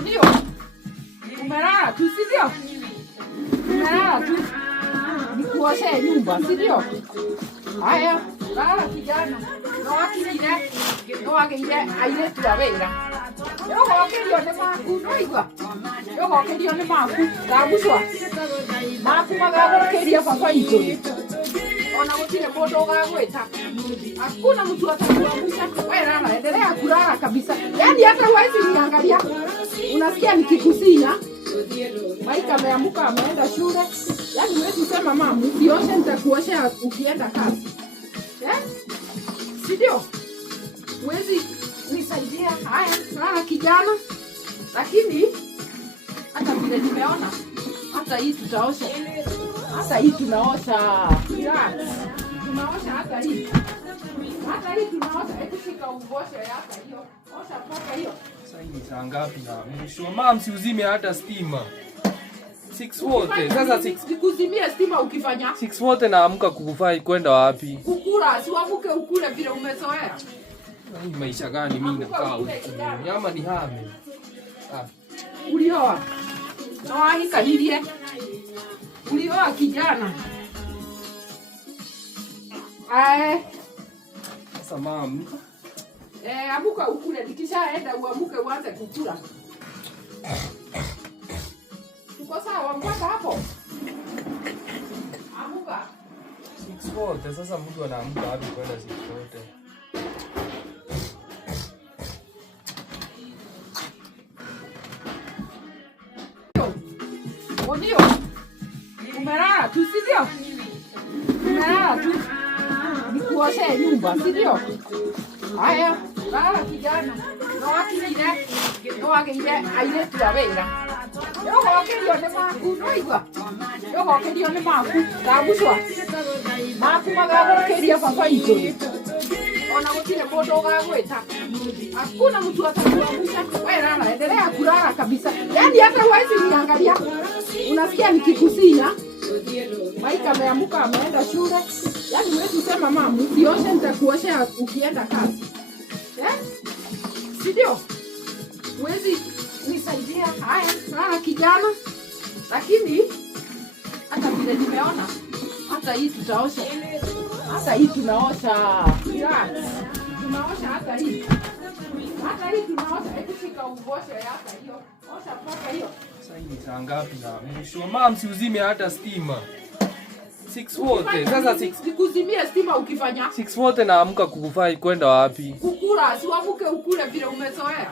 Ndio. Umelala tu, si ndio? Umelala tu. Nikuoshe nyumba, si ndio? Haya, lala kijana. No wakire airetu a wĩra. Yogokerio nĩ maku, noigua? Yogokerio nĩ maku, ndagucwa. Maku magagũkĩria baba itũ. Ona gũtirĩ mũndũ ũgagwĩta. Hakuna mtu atakuangusha. Wewe lala, endelea kulala kabisa. Yaani hata huwezi niangalia. Unasikia nikikusinya? Maika ameamka ameenda shule. Yaani huwezi sema mama, usioshe nitakuoshea ukienda kazi. Si ndio? Huwezi nisaidia. Haya, lala kijana. Lakini hata vile nimeona hata hii tutaosha. Hata hii tunaosha. Relax. Tunaosha hata hii. Hata hii tunaosha. Hebu shika uoshe hata hiyo. Osha paka hiyo. Sasa hii ni saa ngapi na mwisho? Mama msiuzime hata stima. 6 wote. Sasa 6 nikuzimie stima ukifanya. 6 wote naamka kukufai kwenda wapi? Kukula, si uamke ukule vile umezoea. Hii maisha gani mimi nakaa huko? Nyama ni hame. Ulioa. Noa hikahirie. Ulioa kijana. Sasa mama. Amuka ukule, nikishaenda uamuke uanze kukula. Tuko sawa mpaka hapo? Amuka. 6 wote. Sasa mtu anaamka wapi kwenda 6 wote? Ndio. Umelala tu, si ndio? Umelala tu. Nikuoshe nyumba, si ndio? Haya, lala kijana. No wakire airetu a wĩra. Yogokerio nĩ maku, noigua? Yogokerio nĩ maku, ndagucwa. Maku magagũkĩria baba itũ. Ona gũtirĩ mũndũ ũgagwĩta. Hakuna mtu atakuangusha. Wewe lala, endelea kulala kabisa. Yaani hata huwezi niangalia. Unasikia nikikusinya? Maika ameamka ameenda shule. Yaani huwezi sema mama, usioshe nitakuoshea ukienda kazi. Si ndio? Huwezi nisaidia. Haya, lala kijana. Lakini hata vile nimeona hata hii tutaosha. Hata hii tunaosha. Relax. Tunaosha hata hii. Hata hii tunaosha. Hebu shika uoshe hata hiyo. Osha paka hiyo. Sasa hii ni saa ngapi na mwisho? Mama msiuzime hata stima. 6 wote. Sasa 6 nikuzimie stima ukifanya. 6 wote naamka kukufai kwenda wapi? Kukula, si uamke ukule vile umezoea.